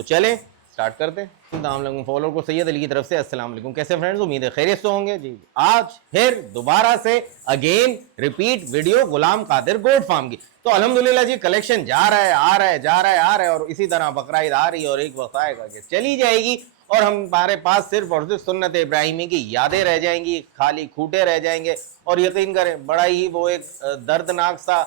तो चलें स्टार्ट करते हैं। फॉलोअर को सैयद अली की तरफ से अस्सलाम वालेकुम। कैसे फ्रेंड्स, उम्मीद है खैरियत से होंगे जी। आज फिर दोबारा से again repeat video Ghulam Qadir goat farm की। तो अल्हम्दुलिल्लाह जी कलेक्शन जा रहा है, आ रहा है, जा रहा है, आ रहा है, और इसी तरह बकरा ईद आ रही है और एक वक्त आएगा कि चली जाएगी और हमारे पास सिर्फ और सिर्फ सुन्नत इब्राहिमी की यादें रह जाएंगी, खाली खूटे रह जाएंगे। और यकीन करें बड़ा ही वो एक दर्दनाक सा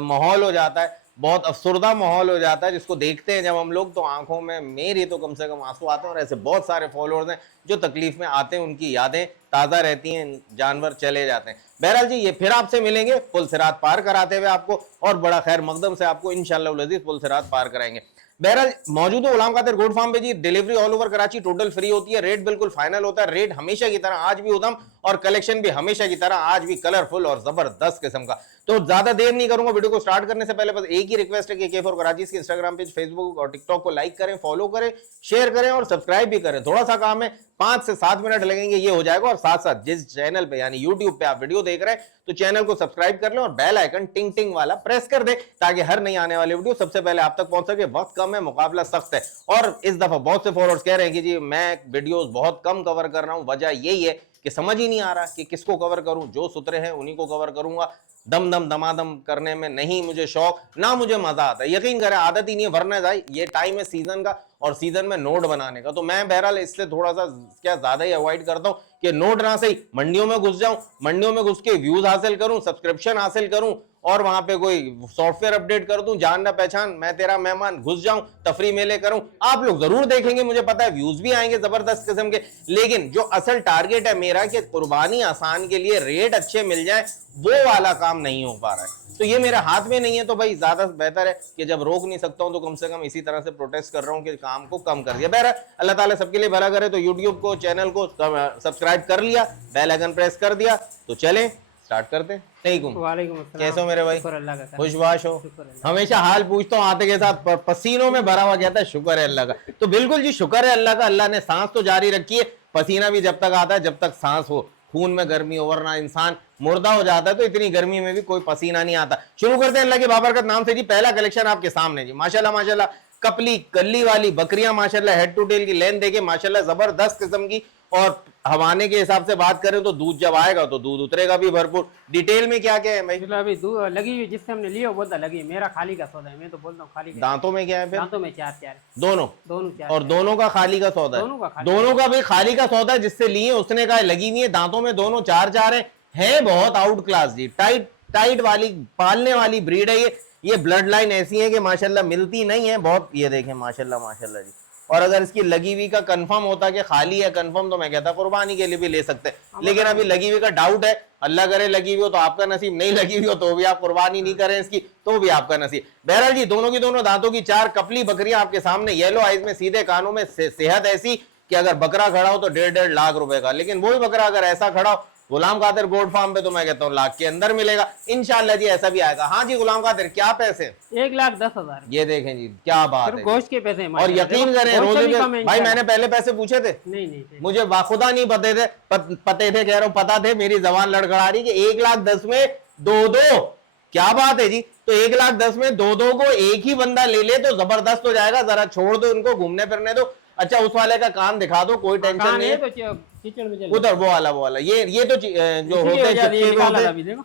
माहौल हो जाता है, बहुत अफसरदा माहौल हो जाता है जिसको देखते हैं जब हम लोग, तो आंखों में मेरी तो कम से कम आंसू आते हैं। और ऐसे बहुत सारे फॉलोअर्स हैं जो तकलीफ में आते हैं, उनकी यादें ताज़ा रहती हैं, जानवर चले जाते हैं। बहरहाल जी ये फिर आपसे मिलेंगे पुल सिरात पार कराते हुए आपको, और बड़ा खैर मकदम से आपको इंशाअल्लाह अज़ीज़ पुल सिरात पार कराएंगे। बहरहाल मौजूद है गुलाम कादिर गोट फार्म पे जी। Delivery all over Karachi total free होती है, रेट बिल्कुल फाइनल होता है, रेट हमेशा की तरह आज भी उदम, और कलेक्शन भी हमेशा की तरह आज भी कलरफुल और जबरदस्त किस्म का। तो ज्यादा देर नहीं करूंगा, वीडियो को स्टार्ट करने से पहले बस एक ही रिक्वेस्ट है कि के4 कराची के इंस्टाग्राम पेज, फेसबुक और टिकटॉक को लाइक करें, फॉलो करें, शेयर करें और सब्सक्राइब भी करें। थोड़ा सा काम है, 5 से 7 मिनट लगेंगे, ये हो जाएगा। और साथ साथ जिस चैनल पे यानी यूट्यूब पे आप वीडियो देख रहे हैं तो चैनल को सब्सक्राइब कर लें और बेल आइकन टिंग टिंग वाला प्रेस कर दें ताकि हर नई आने वाली वीडियो सबसे पहले आप तक पहुंच सके। वक्त कम है, मुकाबला सख्त है, और इस दफा बहुत से फॉलोअर्स कह रहे हैं कि जी मैं वीडियोस बहुत कम कवर कर रहा हूं। वजह यही है कि समझ ही नहीं आ रहा कि किसको कवर करूं, जो सुतरे हैं उन्हीं को कवर करूंगा। दम दम दमादम करने में नहीं मुझे शौक, ना मुझे मजा आता है। यकीन करें आदत ही नहीं है, वरना भाई ये टाइम है सीजन का और सीजन में नोट बनाने का, तो मैं बहरहाल इससे थोड़ा सा क्या ज्यादा ही अवॉइड करता हूं कि नोट ना सही मंडियों में घुस जाऊं, मंडियों में घुस के व्यूज हासिल करूं, सब्सक्रिप्शन हासिल करूं और वहां पे कोई सॉफ्टवेयर अपडेट कर दूं, जान ना पहचान मैं तेरा मेहमान, घुस जाऊं, तफरी मेले करूं। आप लोग जरूर देखेंगे, मुझे पता है व्यूज भी आएंगे जबरदस्त किस्म के, लेकिन जो असल टारगेट है मेरा कि कुर्बानी आसान के लिए रेट अच्छे मिल जाए, वो वाला काम नहीं हो पा रहा है। तो ये मेरे हाथ में नहीं है, तो भाई ज्यादा बेहतर है कि जब रोक नहीं सकता हूं तो कम से कम इसी तरह से प्रोटेस्ट कर रहा हूं कि काम को कम कर दिया। बहरहाल अल्लाह ताला सबके लिए भला करे। तो यूट्यूब को, चैनल को सब्सक्राइब कर लिया, बेल आइकन प्रेस कर दिया, तो चलें स्टार्ट करते हैं। कैसे हो मेरे भाई, खुशबाश हो? हमेशा हाल पूछता हूँ आते के साथ, पसीनों में भरा हुआ कहता है शुक्र है अल्लाह का। तो बिल्कुल जी शुक्र है अल्लाह का, अल्लाह ने सांस तो जारी रखी है। पसीना भी जब तक आता है जब तक सांस हो, खून में गर्मी हो, वरना इंसान मुर्दा हो जाता है। तो इतनी गर्मी में भी कोई पसीना नहीं आता। शुरू करते हैं अल्लाह के बाबरकत नाम से जी। पहला कलेक्शन आपके सामने जी, माशाल्लाह माशाल्लाह, कपली कल्ली वाली बकरियां माशाल्लाह, हेड टू टेल की लेंथ देखे माशाल्लाह जबरदस्त किस्म की। और हवाने के हिसाब से बात करें तो दूध जब आएगा तो दूध उतरेगा भी भरपूर। डिटेल में क्या क्या है भाई? अभी दूध लगी हुई, जिससे हमने लिया बोलता लगी, मेरा खाली का सौदा है, मैं तो बोलता हूँ खाली। दांतों में क्या है फिर? दांतों में 4 दोनों चार, और दोनों का खाली का सौदा है, दोनों का भी खाली का सौदा है। जिससे लिए उसने कहा लगी हुई है, दांतों में दोनों 4 है बहुत आउट क्लास जी, टाइट टाइट वाली पालने वाली ब्रीड है ये ब्लड लाइन ऐसी है कि माशाल्लाह मिलती नहीं है बहुत। ये देखें माशाल्लाह माशाल्लाह जी। और अगर इसकी लगी हुई का कंफर्म होता कि खाली है कंफर्म, तो मैं कहता कुर्बानी के लिए भी ले सकते, लेकिन अभी लगी हुई का डाउट है। अल्लाह करे लगी हुई हो तो आपका नसीब, नहीं लगी हुई हो तो भी आप कुर्बानी नहीं करें इसकी तो भी आपका नसीब। बहरहाल जी दोनों की दोनों दांतों की 4 कपली बकरियां आपके सामने, येलो आइज में, सीधे कानों में, सेहत ऐसी कि अगर बकरा खड़ा हो तो 1.5 लाख रुपए का, लेकिन वही बकरा अगर ऐसा खड़ा हो गुलाम कादिर गोट फार्म पे तो मैं कहता हूँ लाख के अंदर मिलेगा इंशाल्लाह जी, ऐसा भी आएगा। हाँ जी गुलाम कादिर क्या पैसे? 1,10,000। ये देखें जी क्या बात है, गोश्त के पैसे। और यकीन करें रोजे भाई मैंने पहले पैसे पूछे थे, नहीं मुझे बाखुदा नहीं पते थे, कह रहा हूँ पता थे, मेरी जबान लड़खड़ा रही कि 1,10,000 में 2 क्या बात है जी। तो 1,10,000 में 2 को एक ही बंदा ले ले तो जबरदस्त हो जाएगा। जरा छोड़ दो इनको, घूमने फिरने दो। अच्छा उस वाले का कान दिखा दो, कोई टेंशन नहीं है, तो उधर वो वाला ये तो जो होते हैं,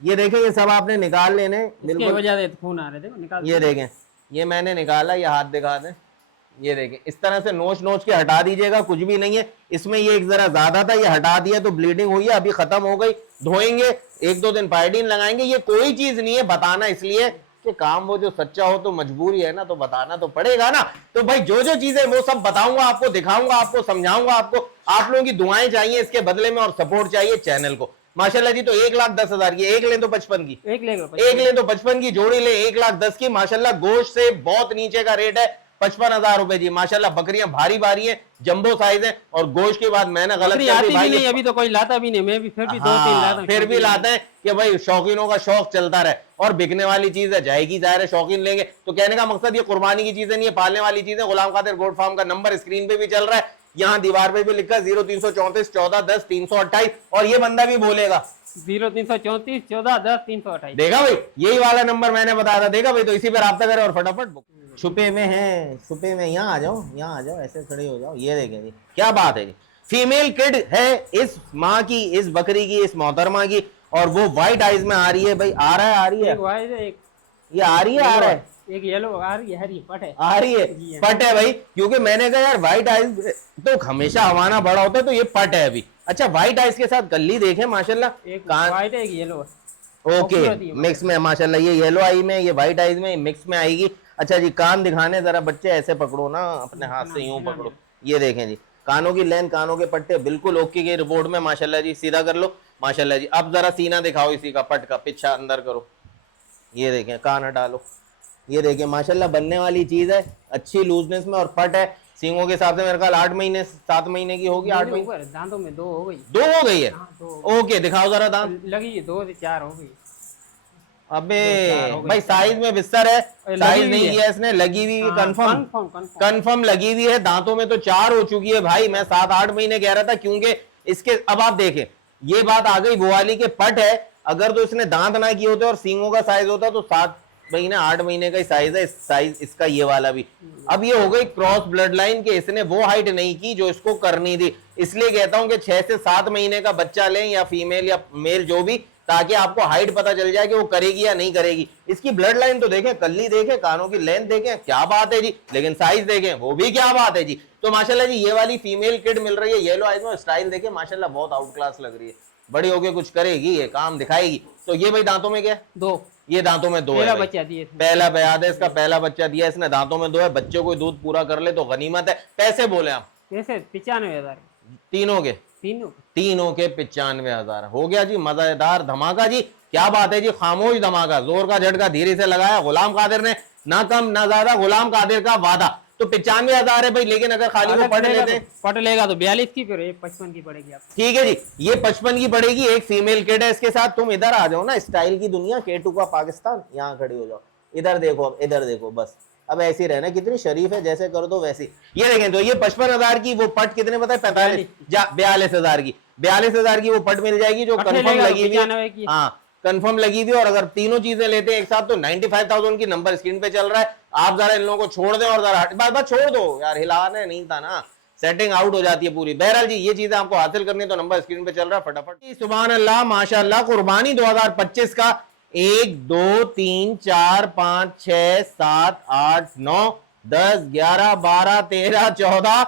ये देखें ये सब आपने निकाल लेने, बिल्कुल खून आ रहे थे, ये देखें ये मैंने निकाला, ये हाथ दिखा दें, ये देखें इस तरह से नोच के हटा दीजिएगा, कुछ भी नहीं है इसमें। ये एक जरा ज्यादा था, ये हटा दिया तो ब्लीडिंग हुई है, अभी खत्म हो गई, धोएंगे 1-2 दिन पायोडीन लगाएंगे। ये कोई चीज नहीं है, बताना इसलिए कि काम वो जो सच्चा हो तो मजबूरी है ना, तो बताना तो पड़ेगा ना। तो भाई जो चीजें वो सब बताऊंगा आपको, दिखाऊंगा आपको, समझाऊंगा आपको। आप लोगों की दुआएं चाहिए इसके बदले में और सपोर्ट चाहिए चैनल को। माशाल्लाह जी तो 1,10,000 की, एक लें तो 55 की, एक लें तो 55 की जोड़ी ले, 1,10,000 की। माशाल्लाह गोश्त से बहुत नीचे का रेट है, 55,000 रुपए जी। माशाल्लाह बकरियां भारी भारी हैं, जंबो साइज है, और गोश्त के बाद मैंने गलत कर दी भाई, अभी तो कोई लाता भी नहीं, मैं भी फिर भी 2-3 लाता हूं, फिर भी लाते हैं कि भाई शौकीनों का शौक चलता रहे, और बिकने वाली चीज है, जाएगी जाहिर है शौकीन लेंगे। तो कहने का मकसद ये कुर्बानी की चीजें नहीं है, पालने वाली चीजें। गुलाम कादिर गोट फार्म का नंबर स्क्रीन पे भी चल रहा है, यहाँ दीवार पे भी लिखा 0334 14 10 328, और ये बंदा भी बोलेगा 0334 14 10 328। देखा भाई, यही वाला नंबर मैंने बताया था, देखा भाई। तो इसी पर राब्ता करें और फटाफट बुक। छुपे में है, छुपे में। यहाँ आ जाओ, यहाँ आ जाओ, ऐसे खड़े हो जाओ। ये देखें जी, क्या बात है जी। फीमेल किड है इस माँ की, इस बकरी की, इस मोहतरमा की, और वो व्हाइट आइज में आ रही है भाई। आ रहा है, आ रही है, एक वाइट है, एक ये आ रही है, आ रहा है, एक येलो आ रही है, हरी पट है, आ रही है, जी है। पट है भाई। क्योंकि मैंने कहा यार व्हाइट आइज तो हमेशा हवाना बड़ा होता है, तो ये पट है अभी। अच्छा, व्हाइट आइज के साथ गल्ली देखें माशाल्लाह, एक कान वाइट है, एक येलो है। ओके खूबसूरत ही है मिक्स में माशाल्लाह। ये येलो आई में, ये व्हाइट आईज में, मिक्स में आएगी। अच्छा जी, कान दिखाने जरा बच्चे, ऐसे पकड़ो ना अपने हाथ से, यूं पकड़ो। ये देखें जी, कानों की लेंथ, कानों के पट्टे बिल्कुल ओके के रिपोर्ट में माशाल्लाह जी। सीधा कर लो माशाल्लाह जी। अब जरा सीना दिखाओ इसी का, पट का पीछा अंदर करो। ये देखें, कान हटा लो। ये देखें माशाल्लाह, बनने वाली चीज है, अच्छी लूजनेस में, और पट है। सींगों के हिसाब से मेरे ख्याल 8 महीने 7 महीने की होगी। 8 महीने, दांतों में 2 हो गई। 2 हो गई है। हाँ, 2 हो ओके, दिखाओ जरा दांत। गई। लगी है 2 से 4 हो गई। अबे 2 4 हो गई। भाई साइज में बिस्तर है, लगी साइज हुई नहीं है। किया इसने, लगी हुई हाँ, कंफर्म, कंफर्म कंफर्म लगी हुई है। दांतों में तो 4 हो चुकी है भाई। मैं 7-8 महीने कह रहा था, क्योंकि इसके, अब आप देखें, ये बात आ गई, वो वाली के पट है। अगर तो इसने दांत ना किए होते और सींगों का साइज होता तो 7 महीने 8 महीने का ही साइज है। इस साइज इसका ये वाला भी। अब ये हो गई क्रॉस ब्लड लाइन के, इसने वो हाइट नहीं की जो इसको करनी थी। इसलिए कहता हूं कि 6 से 7 महीने का बच्चा लें, या फीमेल या मेल जो भी, ताकि आपको हाइट पता चल जाए कि वो करेगी या नहीं करेगी। इसकी ब्लड लाइन तो देखें, कल्ली देखें, कानों की लेंथ देखें, क्या बात है जी। लेकिन साइज देखें, वो भी क्या बात है जी। तो माशाल्लाह जी, ये वाली फीमेल किड मिल रही है येलो आइज में। स्टाइल देखें माशाल्लाह, बहुत आउट क्लास लग रही है। बड़ी होके कुछ करेगी, ये काम दिखाएगी। तो ये भाई दांतों में क्या है? 2। ये दांतों में 2 है पहला भाई। बच्चा दिए थे। पहला बयाद है इसका, पहला बच्चा दिया इसने, दांतों में 2 है। बच्चों को दूध पूरा कर ले तो गनीमत है। पैसे बोले आप? कैसे 95,000 तीनों के, तीनों। तीनों के 95,000 हो गया जी। मजेदार धमाका जी, क्या बात है जी। खामोश धमाका, जोर का झटका धीरे से लगाया गुलाम कादिर ने, ना कम ना ज्यादा, गुलाम कादिर का वादा। तो 95,000 है भाई। लेकिन अगर खाली वो पढ़ लेते, पट लेगा तो 42 की, फिर 55 की पड़ेगी आपको। ठीक है जी, ये 55 की पड़ेगी। एक फीमेल किड है इसके साथ। तुम इधर आ जाओ ना, स्टाइल की दुनिया, K2 का पाकिस्तान, यहाँ खड़ी हो जाओ। इधर देखो, अब इधर देखो, बस अब ऐसे ही रहना। कितनी शरीफ है, जैसे कर दो वैसी। ये देखें, तो ये 55,000 की, वो पट कितने पता है? 42,000 की। 42,000 की वो पट मिल जाएगी, जो कंफर्म लगी हुई है। हाँ, कंफर्म लगी हुई। और अगर तीनों चीजें लेते हैं एक साथ तो 95,000 की। नंबर स्क्रीन पे चल रहा है। आप जरा इन लोगों को छोड़ दें और जरा बस छोड़ दो यार, हिलाने नहीं था ना, सेटिंग आउट हो जाती है पूरी। बहरहाल जी, ये चीजें आपको हासिल करनी है तो नंबर स्क्रीन पे चल रहा है, फटाफट। सुभान अल्लाह, माशाअल्लाह, कुर्बानी 2025 का 1 2 3 4 5 6 7 8 9 10 11 12 13 14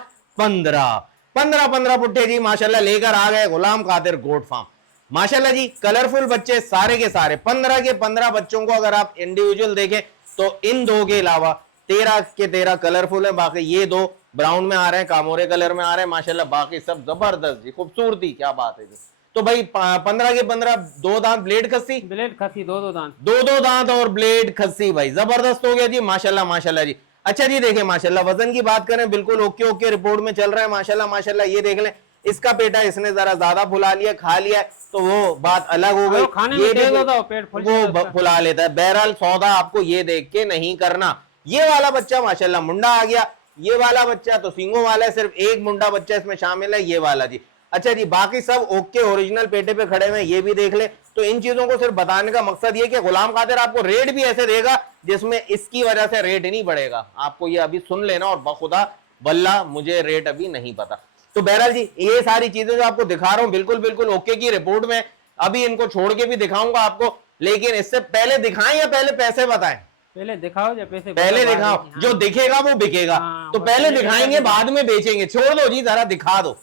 15 पुट्ठे जी माशाल्लाह लेकर आ गए गुलाम कादिर गोट फार्म। माशाल्लाह जी, कलरफुल बच्चे सारे के सारे। 15 के 15 बच्चों को अगर आप इंडिविजुअल देखें तो इन 2 के अलावा 13 के 13 कलरफुल है। बाकी ये 2 ब्राउन में आ रहे हैं, कामोरे कलर में आ रहे हैं माशाल्लाह। बाकी सब जबरदस्त जी, खूबसूरती, क्या बात है जी। तो भाई 15 के 15 2 दांत, ब्लेड खस्सी, ब्लेड खस्सी 2 दांत, 2 दांत और ब्लेड खस्सी भाई, जबरदस्त हो गया जी माशाल्लाह माशाल्लाह जी। अच्छा जी, देखें माशाल्लाह, वजन की बात करें बिल्कुल ओके ओके रिपोर्ट में चल रहा है माशाल्लाह माशाल्लाह। ये देख लें, इसका पेटा इसने जरा ज्यादा फुला लिया, खा लिया तो वो बात अलग हो गई। खाने ये में तेज होता है, पेट वो फुला लेता है। बहरहाल सौदा आपको ये देख के नहीं करना। ये वाला बच्चा माशाल्लाह मुंडा आ गया, ये वाला बच्चा तो सींगों वाला है, सिर्फ एक मुंडा बच्चा इसमें शामिल है, ये वाला जी। अच्छा जी, बाकी सब ओके ओरिजिनल पेटे पे खड़े हुए, ये भी देख ले। तो इन चीजों को सिर्फ बताने का मकसद ये कि गुलाम कादिर आपको रेट भी ऐसे देगा जिसमें इसकी वजह से रेट ही नहीं बढ़ेगा। आपको ये अभी सुन लेना, और बखुदा वल्ला मुझे रेट अभी नहीं पता। तो बहरहाल जी, ये सारी चीजें जो आपको दिखा रहा हूं बिल्कुल बिल्कुल ओके की रिपोर्ट में। अभी इनको छोड़ के भी दिखाऊंगा आपको, लेकिन इससे पहले दिखाएं या पहले पैसे बताएं? पहले दिखाओ या पैसे पहले दिखाओ। हाँ। जो दिखेगा वो बिकेगा। हाँ, तो पहले दिखाएंगे, बाद में बेचेंगे। छोड़ दो जी, जरा दिखा दो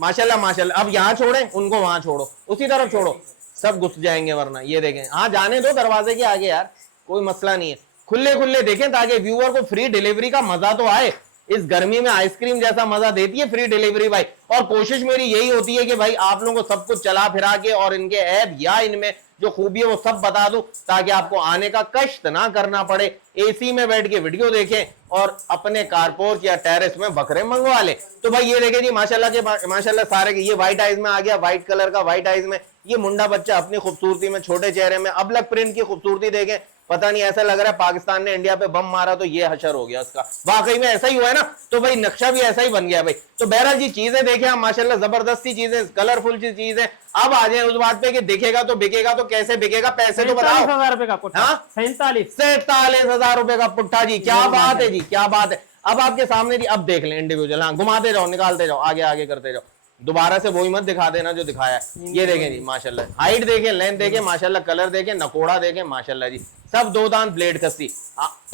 माशाल्लाह माशाल्लाह। अब यहाँ छोड़े, उनको वहां छोड़ो, उसी तरफ छोड़ो, सब घुस जाएंगे वरना। ये देखें, हाँ जाने दो दरवाजे के आगे यार, कोई मसला नहीं है। खुले खुले देखें ताकि व्यूअर को फ्री डिलीवरी का मजा तो आए। इस गर्मी में आइसक्रीम जैसा मजा देती है फ्री डिलीवरी भाई। और कोशिश मेरी यही होती है कि भाई आप लोगों को सब कुछ चला फिरा के और इनके ऐप या इनमें जो खूबी है वो सब बता दूं, ताकि आपको आने का कष्ट ना करना पड़े। एसी में बैठ के वीडियो देखें और अपने कारपोर्च या टेरेस में बकरे मंगवा ले। तो भाई ये देखें जी माशाल्लाह के माशाल्लाह सारे के। ये व्हाइट आइज में आ गया, व्हाइट कलर का व्हाइट आइज में। ये मुंडा बच्चा अपनी खूबसूरती में, छोटे चेहरे में, अबलग प्रिंट की खूबसूरती देखें। पता नहीं, ऐसा लग रहा है पाकिस्तान ने इंडिया पे बम मारा तो ये हशर हो गया उसका। वाकई में ऐसा ही हुआ है ना, तो भाई नक्शा भी ऐसा ही बन गया भाई। तो बहरहाल जी चीजें देखें आप माशाल्लाह, जबरदस्ती चीजें, कलरफुल सी चीजें। अब आ जाए उस बात पे कि दिखेगा तो बिकेगा, तो कैसे बिकेगा, पैसे तो बताओ। 47,000 रुपए का पुट्ठा। हाँ? 47,000 रुपए का पुट्ठा जी, क्या बात है जी, क्या बात है। अब आपके सामने जी, अब देख लें इंडिविजुअल, हाँ घुमाते जाओ, निकालते जाओ, आगे आगे करते जाओ, दोबारा से वही मत दिखा देना जो दिखाया है। ये देखें जी माशाल्लाह, हाइट देखें, लेंथ देखें माशाल्लाह, कलर देखें, नकोड़ा देखें माशाल्लाह जी, सब दो दांत ब्लेड कस्ती।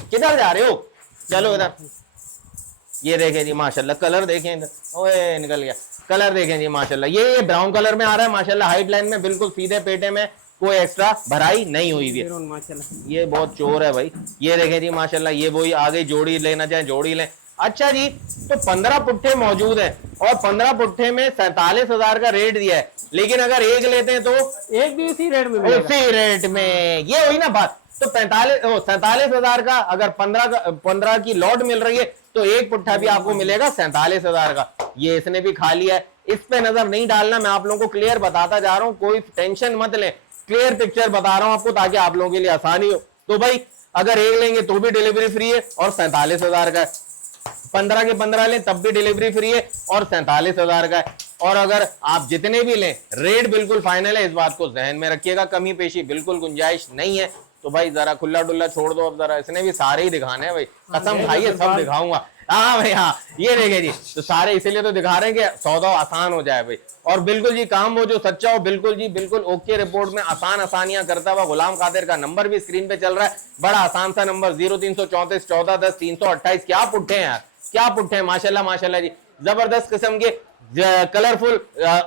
किधर जा रहे हो, चलो इधर। ये देखें जी माशाल्लाह, कलर देखें इधर, ओए निकल गया, कलर देखें जी माशाल्लाह, ये ब्राउन कलर में आ रहा है माशाल्लाह, हाइट लाइन में बिल्कुल सीधे पेटे में, कोई एक्स्ट्रा भराई नहीं हुई है। माशाल्लाह ये बहुत चोर है भाई। ये देखें जी माशाल्लाह, ये वही आ गई, जोड़ी लेना चाहे जोड़ी लें। अच्छा जी, तो 15 पुट्ठे मौजूद हैं और 15 पुट्ठे में 47,000 का रेट दिया है, लेकिन अगर एक लेते हैं तो एक भी उसी रेट में मिलेगा। उसी रेट में, ये हुई ना बात। तो 47,000 का अगर 15 की लॉट मिल रही है तो एक पुट्ठा भी आपको मिलेगा 47,000 का। ये इसने भी खा लिया है, इस पे नजर नहीं डालना, मैं आप लोगों को क्लियर बताता जा रहा हूं, कोई टेंशन मत लें, क्लियर पिक्चर बता रहा हूं आपको ताकि आप लोगों के लिए आसानी हो। तो भाई अगर एक लेंगे तो भी डिलीवरी फ्री है और 47,000 का है, 15 के 15 लें तब भी डिलीवरी फ्री है और 47,000 का है। और अगर आप जितने भी लें रेट बिल्कुल फाइनल है, इस बात को जहन में रखिएगा, कमी पेशी बिल्कुल गुंजाइश नहीं है। तो भाई जरा खुला डुल्ला छोड़ दो, अब जरा इसने भी सारे ही दिखाने हैं भाई, कसम खाइए सब दिखाऊंगा। हाँ भाई हाँ, ये देखे जी, तो सारे इसीलिए तो दिखा रहे हैं कि सौदा आसान हो जाए भाई। और बिल्कुल जी काम वो जो सच्चा हो, बिल्कुल जी बिल्कुल ओके रिपोर्ट में आसान आसानियां करता हुआ गुलाम कादिर का नंबर भी स्क्रीन पे चल रहा है, बड़ा आसान सा नंबर 0334 14 10 328। क्या पुट्ठे हैं यार, क्या पुट्ठे हैं माशाल्लाह माशाल्लाह जी, जबरदस्त किस्म के कलरफुल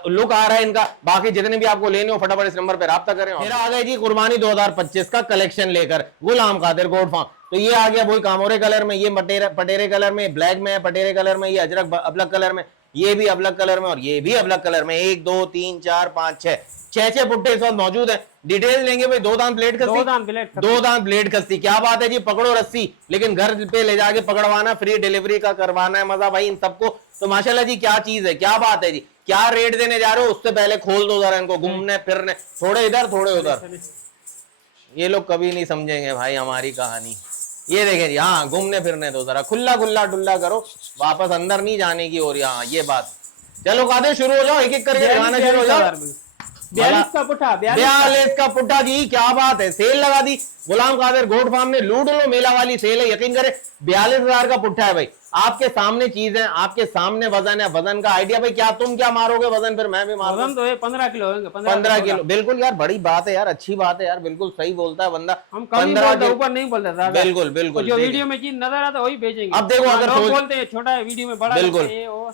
लुक आ रहा है इनका। बाकी जितने भी आपको लेने हो फटाफट इस नंबर पे राब्ता करें। फिर आ गए जी कुर्बानी 2025 का कलेक्शन लेकर गुलाम कादिर गोट फार्म। तो ये आ गया वही कामोरे कलर में, ये पटेरे कलर में, ब्लैक में है, पटेरे कलर में, ये अजरक अबलग कलर में, ये भी अबलग कलर में और ये भी अबलग कलर में। 1 2 3 4 5 6 पुट्टे इस वक्त मौजूद है। डिटेल लेंगे भाई, दो दांत ब्लेड कस्ती, दो दांत ब्लेड कस्ती, क्या बात है जी। पकड़ो रस्सी, लेकिन घर पे ले जाके पकड़वाना, फ्री डिलीवरी का करवाना है मजा भाई इन सबको। तो माशाल्लाह जी क्या चीज है, क्या बात है जी, क्या रेट देने जा रहे हो उससे पहले खोल दो जरा इनको, घूमने फिरने, थोड़े इधर थोड़े उधर, ये लोग कभी नहीं समझेंगे भाई हमारी कहानी। ये देखें जी, हाँ घूमने फिरने दो जरा, खुला खुला डुल्ला करो, वापस अंदर नहीं जाने की और यहाँ ये बात। चलो कादिर शुरू हो जाओ, एक एक करके दिखाना शुरू हो जाओ। 42 का पुट्ठा, 42 का पुट्ठा जी, क्या बात है, सेल लगा दी गुलाम कादिर गोट फार्म ने, लूट लो मेला वाली सेल है, यकीन करें 42,000 का पुट्ठा है भाई। आपके सामने चीज है, आपके सामने वजन है, वजन का आइडिया भाई, क्या तुम क्या मारोगे वजन, फिर मैं भी मारूंगा। वजन तो है 15 किलो होंगे, 15 किलो, बिल्कुल यार, बड़ी बात है यार, अच्छी बात है यार, बिल्कुल सही बोलता है बंदा। हम कम बोलते, ऊपर नहीं बोलते, बिल्कुल बिल्कुल, जो वीडियो में चीज नजर आता है वही बेचेंगे। अब देखो अगर लोग बोलते हैं छोटा है वीडियो में बड़ा, बिल्कुल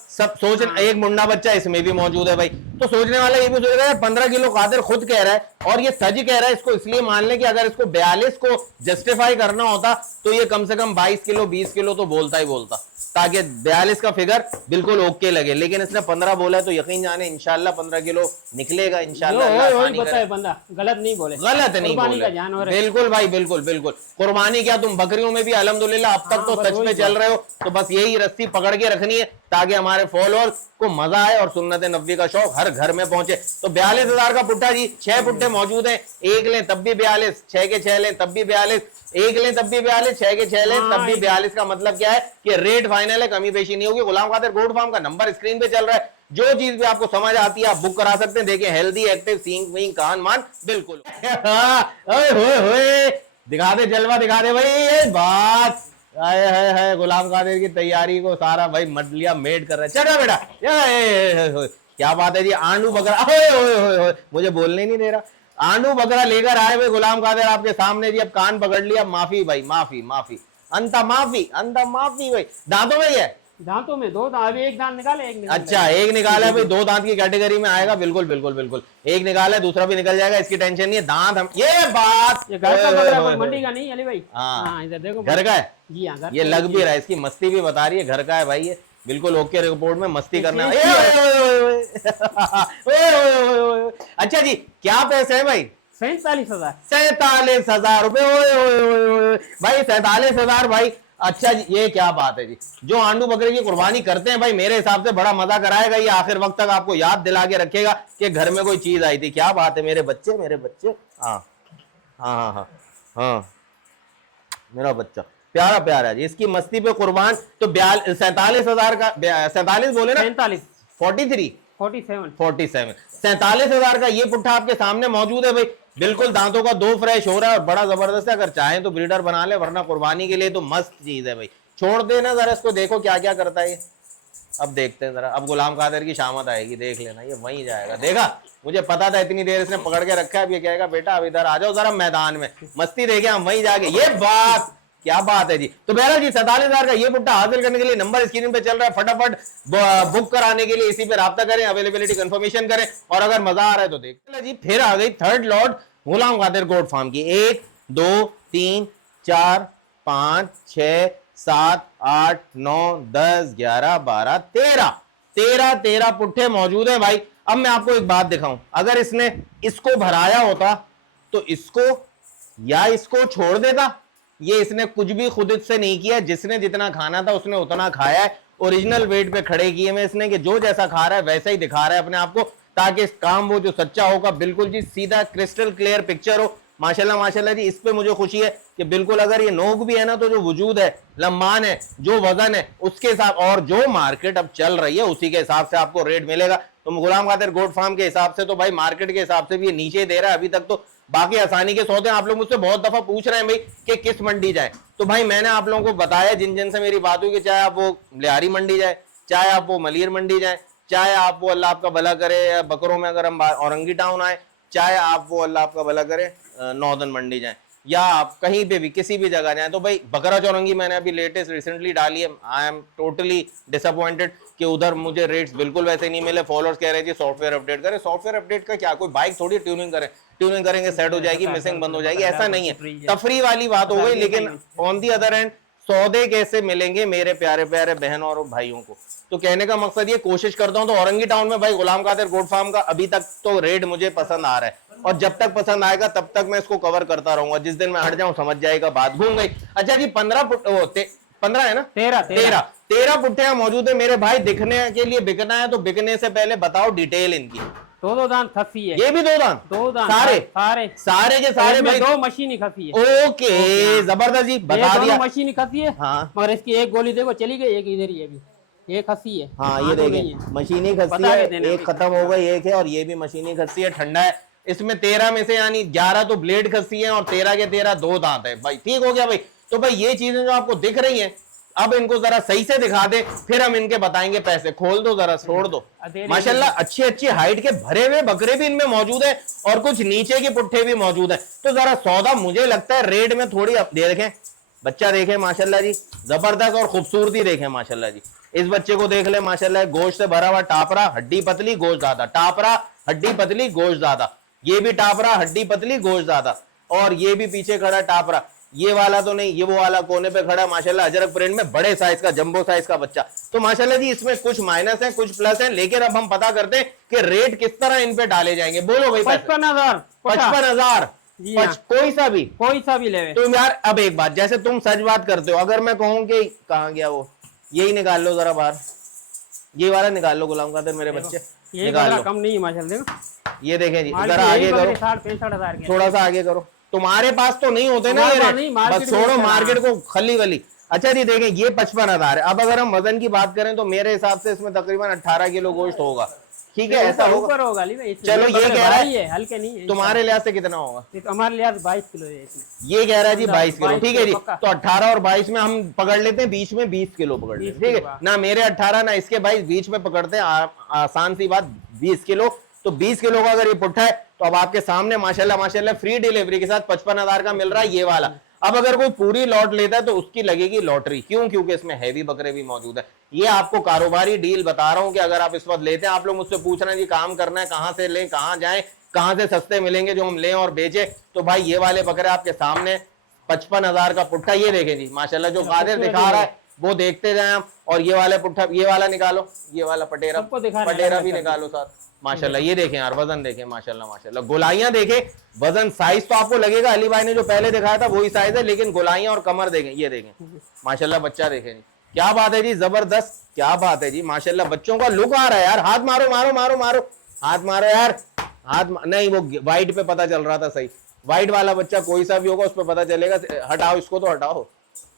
सब सोच, एक मुंडा बच्चा इसमें भी मौजूद है भाई। तो सोचने वाला ये भी सोच रहा है 15 किलो कादिर खुद कह रहा है और ये सच कह रहा है, इसको इसलिए मान ले कि अगर इसको 42 को जस्टिफाई करना होता तो ये कम से कम 22 किलो 20 किलो तो बोलता ही बोलता, ताकि 42 का फिगर बिल्कुल ओके लगे। लेकिन इसने 15 बोला है तो यकीन जाने इंशाल्लाह 15 किलो निकलेगा इंशाल्लाह। बंदा गलत नहीं बोले, गलत नहीं बोले, बिल्कुल भाई बिल्कुल बिल्कुल। कुर्बानी क्या, तुम बकरियों में भी अल्हम्दुलिल्लाह अब तक तो सच पे चल रहे हो, तो बस यही रस्सी पकड़ के रखनी है ताकि हमारे फॉलोअर्स को मजा आए और सुन्नत नबी का शौक हर घर में पहुंचे। तो 42,000 का पुट्ठा जी, 6 पुट्टे मौजूद हैं, एक लें तब भी 42, 6 के 6 लें तब भी 42, एक लें तब भी 42, 6 के 6 लें तब भी 42। का मतलब क्या है कि रेट फाइनल है, कमी पेशी नहीं होगी। गुलाम कादिर गोट फार्म का नंबर स्क्रीन पे चल रहा है, जो चीज भी आपको समझ आती है आप बुक करा सकते हैं। देखिए हेल्दी एक्टिव सींग वींग कान मान बिल्कुल। दिखा दे जलवा, दिखा दे भाई, ये बात है गुलाम कादिर की तैयारी को सारा भाई मडलिया मेड कर रहा है। चलो बेटा, क्या बात है जी। आंडू बकरा, मुझे बोलने नहीं दे रहा, आंडू बकरा लेकर आए हुए गुलाम कादिर आपके सामने जी। अब कान पकड़ लिया, माफी भाई, माफी माफी, अंता माफी भाई। दांतों में ही है, दांतों में दो दांत, अभी एक दांत निकाले, एक निकाले। अच्छा एक निकाला है भाई, 2 दांत की कैटेगरी में आएगा, बिल्कुल बिल्कुल बिल्कुल। एक निकाला है, दूसरा भी निकल जाएगा, इसकी टेंशन नहीं है। दांत हम, ये बात, ये घर का बकरा, कोई मंडी का नहीं अली भाई। हाँ इधर देखो, घर का है जी हाँ, ये लग भी रहा है, इसकी मस्ती भी बता रही है, घर का है भाई ये, बिल्कुल ओके रिपोर्ट में मस्ती करना है। अच्छा जी, क्या पैसे है भाई? 47,000। 47,000 रुपए भाई, 47,000 भाई। अच्छा जी, ये क्या बात है जी। जो आंडू बकरे की कुर्बानी करते हैं भाई, मेरे हिसाब से बड़ा मजा कराएगा ये, आखिर वक्त तक आपको याद दिला के रखेगा कि घर में कोई चीज आई थी। क्या बात है मेरे बच्चे, मेरे बच्चे। हाँ हाँ हाँ हाँ हाँ मेरा बच्चा प्यारा प्यारा जी, इसकी मस्ती पे कुर्बान। तो 47,000 का, 47 बोले ना, 45 43 47 47 47,000 का ये पुट्ठा आपके सामने मौजूद है भाई। बिल्कुल दांतों का दो फ्रेश हो रहा है और बड़ा जबरदस्त है। अगर चाहें तो ब्रीडर बना ले, वरना कुर्बानी के लिए तो मस्त चीज है भाई। छोड़ देना जरा इसको, देखो क्या क्या करता है ये। अब देखते हैं जरा, अब गुलाम कादिर की शामत आएगी, देख लेना ये वहीं जाएगा। देखा, मुझे पता था इतनी देर इसने पकड़ के रखा है। अब ये कहेगा बेटा अब इधर आ जाओ जरा मैदान में, मस्ती देखे हम वहीं जाके। ये बात, क्या बात है जी। तो बहरहाल जी 47,000 का ये पुट्टा हासिल करने के लिए नंबर स्क्रीन पे चल रहा है, फटाफट बुक कराने के लिए इसी पे राब्ता करें, अवेलेबिलिटी कंफर्मेशन करें। और अगर मजा आ रहा है तो देखते जी, फिर आ गई third lot Ghulam Qadir goat farm की। 1 2 3 4 5 6 7 8 9 10 11 12 13 पुट्ठे मौजूद है भाई। अब मैं आपको एक बात दिखाऊं, अगर इसने इसको भराया होता तो इसको या इसको छोड़ देता। ये इसने कुछ भी खुद से नहीं किया, जिसने जितना खाना था उसने उतना खाया है। ओरिजिनल वेट पे खड़े किए में इसने कि जो जैसा खा रहा है वैसा ही दिखा रहा है अपने आप को, ताकि इस काम वो जो सच्चा होगा बिल्कुल जी सीधा क्रिस्टल क्लियर पिक्चर हो। माशाल्लाह माशाल्लाह जी, इस पे मुझे खुशी है कि बिल्कुल अगर ये नोक भी है ना, तो जो वजूद है, लम्बान है, जो वजन है उसके हिसाब और जो मार्केट अब चल रही है उसी के हिसाब से आपको रेट मिलेगा। तो गुलाम कादिर गोट फार्म के हिसाब से तो भाई मार्केट के हिसाब से भी ये नीचे दे रहा है अभी तक तो। बाकी आसानी के सौदे, आप लोग मुझसे बहुत दफा पूछ रहे हैं भाई कि किस मंडी जाए, तो भाई मैंने आप लोगों को बताया जिन जिन से मेरी बात हुई कि चाहे आप वो लिहारी मंडी जाए, चाहे आप वो मलियर मंडी जाए, चाहे आप वो अल्लाह आपका भला करे बकरों में अगर हम औरंगी टाउन आए, चाहे आप वो अल्लाह आपका भला करे नॉर्दर्न मंडी जाए, या आप कहीं पे भी किसी भी जगह जाए, तो भाई बकरा चौरंगी मैंने अभी लेटेस्ट रिसेंटली डाली है। आई एम टोटली डिसअपॉइंटेड कि उधर मुझे रेट्स बिल्कुल वैसे नहीं मिले। फॉलोअर्स कह रहे थे सॉफ्टवेयर अपडेट करें, सॉफ्टवेयर अपडेट का क्या, कोई बाइक थोड़ी ट्यूनिंग करें, ट्यूनिंग करेंगे सेट हो जाएगी, मिसिंग बंद हो जाएगी, ऐसा नहीं है। तफरी वाली बात हो गई। लेकिन ऑन दी अदर एंड सौदे कैसे मिलेंगे मेरे प्यारे प्यारे बहन और भाइयों को, तो कहने का मकसद ये कोशिश करता हूं। तो औरंगी टाउन में भाई गुलाम कादिर गोट फार्म का अभी तक तो रेट मुझे पसंद आ रहा है, और जब तक पसंद आएगा तब तक मैं इसको कवर करता रहूंगा। जिस दिन मैं हट जाऊं समझ जाएगा, बात घूम गई। अच्छा जी 15 है ना, 13 पुट्ठे मौजूद है मेरे भाई। दिखने के लिए बिकना है तो बिकने से पहले बताओ डिटेल इनकी। दो दांत खसी है, ये भी दो दांत सारे के सारे भाई, 2 मशीनी खसी है। ओके जबरदस्त जी, बता दिया। मशीनी खसी है, हाँ, मगर इसकी एक गोली देखो चली गई, एक इधर ही है अभी, ये खसी है। हाँ ये देखें मशीनी खस्सी है, एक खत्म हो गई, एक है, और ये भी मशीनी खस्सी है, ठंडा है। इसमें 13 में से यानी 11 तो ब्लेड खस्सी है और 13 के 13 दो दांत है भाई। ठीक हो गया भाई। तो भाई ये चीजें जो आपको दिख रही हैं, अब इनको जरा सही से दिखा दे, फिर हम इनके बताएंगे पैसे। खोल दो जरा, छोड़ दो। माशाल्लाह अच्छी अच्छी हाइट के भरे हुए बकरे भी इनमें मौजूद है और कुछ नीचे के पुट्ठे भी मौजूद है। तो जरा सौदा मुझे लगता है रेट में थोड़ी देखें। बच्चा देखें माशाल्लाह जी, जबरदस्त और खूबसूरती देखें माशाल्लाह जी। इस बच्चे को देख ले माशाल्लाह, गोश्त से भरा हुआ, टापरा, हड्डी पतली, गोश्त ज्यादा, टापरा, हड्डी पतली, गोश्त ज्यादा। ये भी टापरा, हड्डी पतली, गोश्त ज्यादा, और ये भी पीछे खड़ा टापरा। ये वाला तो नहीं, ये वो वाला कोने पे खड़ा माशाल्लाह अजरक प्रिंट में, बड़े साइज का, जंबो साइज का बच्चा। तो माशाल्लाह जी इसमें कुछ माइनस है कुछ प्लस है, लेकिन अब हम पता करते हैं कि रेट किस तरह इन पे डाले जाएंगे। बोलो भाई। 55,000 55,000 कोई सा भी ले। तो यार अब एक बात, जैसे तुम सच बात करते हो, अगर मैं कहूं कि कहां गया वो, यही निकाल लो जरा बाहर, ये वाला निकाल लो गुलाम कादिर मेरे बच्चे, निकाल लो। कम नहीं है माशाल्लाह। ये देखें जी, जरा आगे करो, 65,000 थोड़ा सा आगे करो। तुम्हारे पास तो नहीं होते ना ये, बस छोड़ो मार्केट को खली वली। अच्छा जी देखें, ये 55,000 है। अब अगर हम वजन की बात करें तो मेरे हिसाब से इसमें तकरीबन 18 किलो गोश्त होगा। ठीक है, ऐसा होगा। चलो ये कह रहा है हल्के नहीं है, तुम्हारे लिहाज से कितना होगा? हमारे लिहाज 22 किलो है इसमें। ये कह रहा है जी 22 किलो। ठीक है जी, तो 18 और 22 में हम पकड़ लेते हैं, बीच में 20 किलो पकड़ लेते हैं। ठीक है ना, मेरे 18 ना इसके 22, बीच में पकड़ते हैं, आसान सी बात 20 किलो। तो 20 किलो का अगर ये पुट्ठा है तो अब आपके सामने माशाल्लाह माशाल्लाह फ्री डिलीवरी के साथ 55,000 का मिल रहा है ये वाला। अब अगर कोई पूरी लॉट लेता है तो उसकी लगेगी लॉटरी। क्यों? क्योंकि इसमें हैवी बकरे भी मौजूद है। ये आपको कारोबारी डील बता रहा हूं कि अगर आप इस वक्त लेते हैं, आप लोग मुझसे पूछ रहे हैं जी काम करना है, कहां से लें, कहां जाएं, कहां से सस्ते मिलेंगे जो हम लें और बेचे, तो भाई ये वाले बकरे आपके सामने 55,000 का पुट्ठा। ये देखें जी माशाल्लाह, जो कादिर दिखा रहा है वो देखते जाए हम। और ये वाले पुट्ठा, ये वाला निकालो, ये वाला पटेरा भी निकालो साथ माशाल्लाह। ये देखें यार, वजन देखें माशाल्लाह माशाल्लाह, गोलाइयां देखें, वजन साइज तो आपको लगेगा अली भाई ने जो पहले दिखाया था वही साइज है, लेकिन गोलाइयां और कमर देखें, ये देखें माशाल्लाह। बच्चा देखें जी, क्या बात है जी, जबरदस्त, क्या बात है जी माशाल्लाह। बच्चों का लुक आ रहा है यार। हाथ मारो मारो मारो मारो, हाथ मारो यार, नहीं वो वाइट पे पता चल रहा था सही, व्हाइट वाला बच्चा कोई सा भी होगा उस पर पता चलेगा। हटाओ इसको तो हटाओ।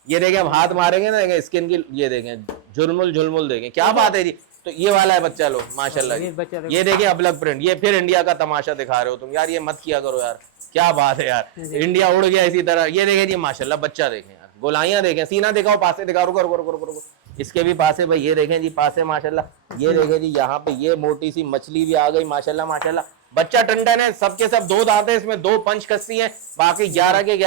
ये देखें, अब हाथ मारेंगे ना, देखें स्किन की, ये देखें झुलमुल झुलमुल, देखें क्या बात है जी। तो ये वाला है बच्चा, लो माशाल्लाह ये बच्चा देखो। ये देखिए अलग प्रिंट। ये फिर इंडिया का तमाशा दिखा रहे हो तुम यार, ये मत किया करो यार, क्या बात है यार, इंडिया उड़ गया इसी तरह। ये देखें जी माशाल्लाह बच्चा, देखें यार गोलाइयां देखें, सीना दिखाओ, पासे दिखाओ, रुको रुको रुको रुको, इसके भी पासे भाई, ये देखें जी पासे माशाल्लाह। ये देखें जी यहाँ पे ये मोटी सी मछली भी आ गई माशाल्लाह माशाल्लाह। बच्चा टंडन है, सबके सब 2 दांत है, इसमें 2 पंच कस्सी है, बाकी 11 के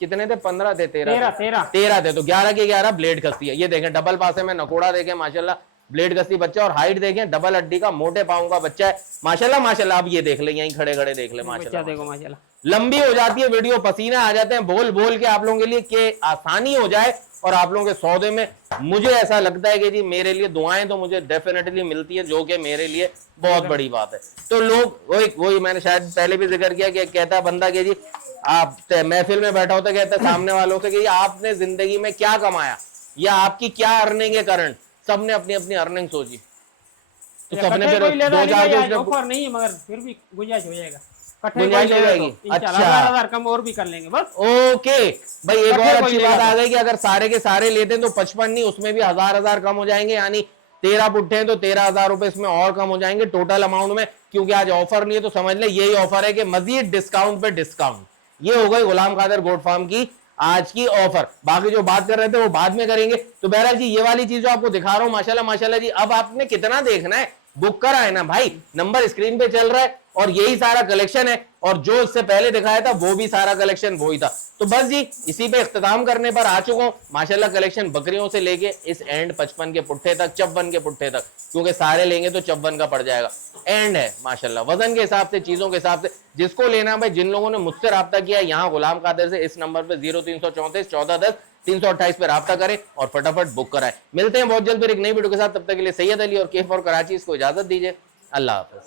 कितने थे, 15 थे, 13 थे, तो 11 के 11 ब्लेड कस्सी है। ये देखें डबल पासे में नकोड़ा देखें माशाल्लाह, ब्लेड कस्सी बच्चा, और हाइट देखें डबल हड्डी का मोटे पाँव का बच्चा है माशाल्लाह माशाल्लाह। अब ये देख ले, यहीं खड़े खड़े देख ले माशाल्लाह, देखो माशाल्लाह। लंबी हो जाती है वीडियो, पसीना आ जाते हैं बोल बोल के आप लोगों के लिए, कि आसानी हो जाए और आप लोगों के सौदे में। मुझे ऐसा लगता है कि जी मेरे लिए दुआएं तो मुझे डेफिनेटली मिलती है, जो कि मेरे लिए बहुत बड़ी बात है। तो लोग वही मैंने शायद पहले भी जिक्र किया कि कहता है बंदा कि जी आप महफिल में बैठा होता, कहता है सामने वालों से कि आपने जिंदगी में क्या कमाया या आपकी क्या अर्निंग है करंट। सबने अपनी अपनी अर्निंग सोची, तो सबने फिर 2000 ऑफर नहीं है, मगर फिर भी गुंजाइश हो जाएगा, गुंजाइश हो जाएगी। अच्छा 1000 कम और भी कर लेंगे बस। ओके भाई, एक और अच्छी बात आ गई कि अगर सारे के सारे लेते हैं तो 55 नहीं, उसमें भी 1000 कम हो जाएंगे, यानी 13 पुट्ठे हैं तो 13,000 रुपए इसमें और कम हो जाएंगे टोटल अमाउंट में। क्योंकि आज ऑफर नहीं है तो समझ ले यही ऑफर है कि मजीद डिस्काउंट पे डिस्काउंट। ये हो गई गुलाम कादिर गोट फार्म की आज की ऑफर। बाकी जो बात कर रहे थे वो बाद में करेंगे। तो बहरहाल जी ये वाली चीज जो आपको दिखा रहा हूं माशाल्लाह माशाल्लाह जी, अब आपने कितना देखना है, बुक करा है ना भाई, नंबर स्क्रीन पे चल रहा है और यही सारा कलेक्शन है, और जो इससे पहले दिखाया था वो भी सारा कलेक्शन वही था। तो बस जी इसी पे इख्तिताम करने पर आ चुका हूं माशाल्लाह। कलेक्शन बकरियों से लेके इस एंड 55 के पुट्ठे तक, 54 के पुट्ठे तक, क्योंकि सारे लेंगे तो 54 का पड़ जाएगा। एंड है माशाल्लाह, वजन के हिसाब से, चीजों के हिसाब से। जिसको लेना भाई, जिन लोगों ने मुझसे राब्ता किया यहाँ गुलाम कादिर से, इस नंबर पे 0334 1410 328 पे राब्ता करें और फटाफट बुक कराएं। मिलते हैं बहुत जल्द फिर एक नई वीडियो के साथ, तब तक के लिए सैयद अली और केफ और कराची को इजाजत दीजिए। अल्लाह हाफिज।